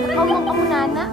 nagpamang kamunana.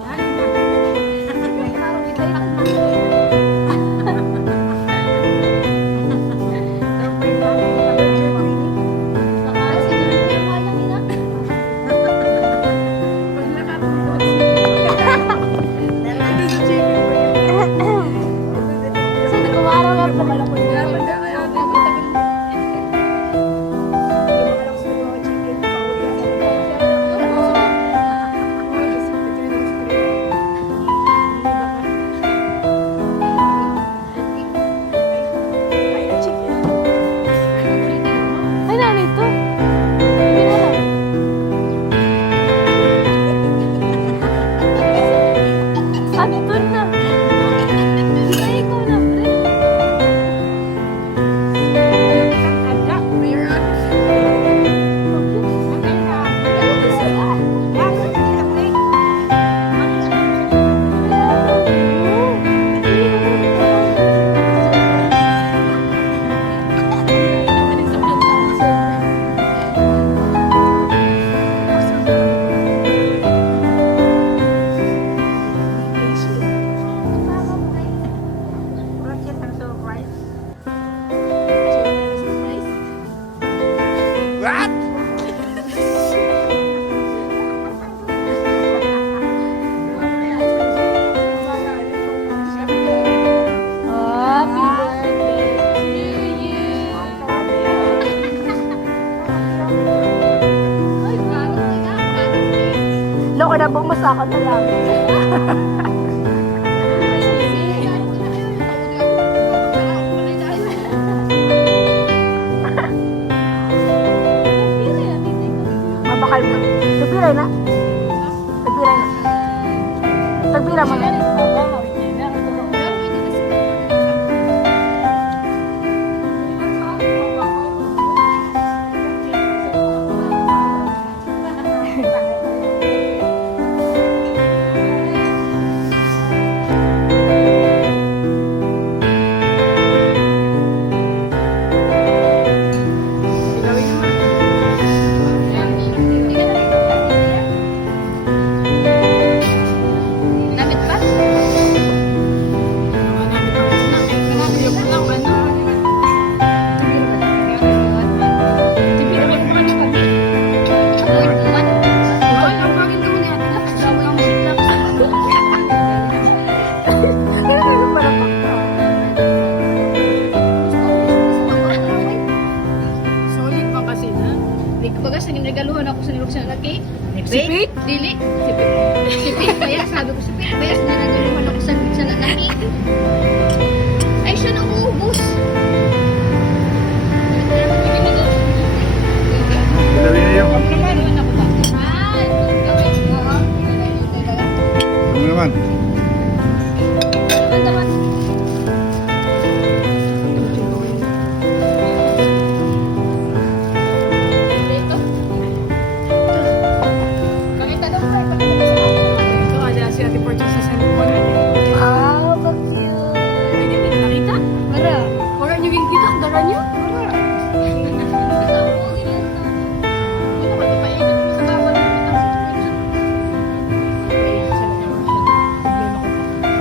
Loko na bumasakot na lang. Mabakal mo. Tagbiray na. Tagbiray na. Tagbiray mo na. Baga sa regaluhan ako sa nilok sa lalaki. Sipit? Dili. Sipit. Kaya sabi ko sipit. Kaya sa nilagaluhan ako sa lalaki. Ay siya nang uubos. Dali na yun. Regaluhan ako ba? Ay, gawin mo. Ano naman? Ang dapat.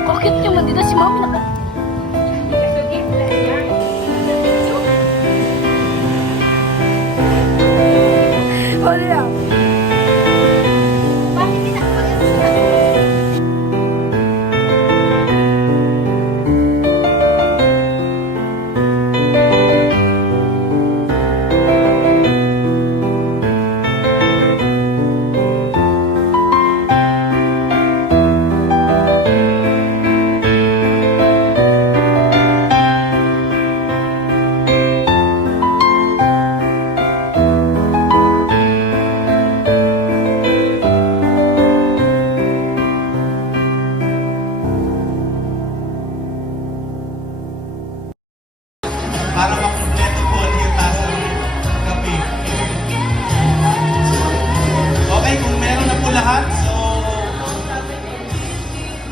Kokit nyo man dito si mami na. Wala yan. Para makompleto po yung tasa ng kape. Okay, kung meron na po lahat, so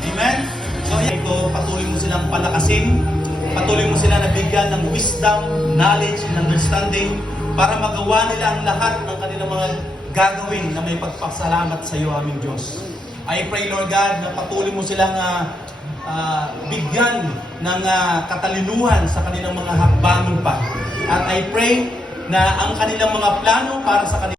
amen? So ito, patuloy mo silang palakasin, patuloy mo sila nabigyan ng wisdom, knowledge, and understanding para magawa nila ang lahat ng kanilang mga gagawin na may pagpasalamat sa iyo, aming Diyos. I pray, Lord God, na patuloy mo silang bigyan ng katalinuhan sa kanilang mga hakbangin pa. At I pray na ang kanilang mga plano para sa kanilang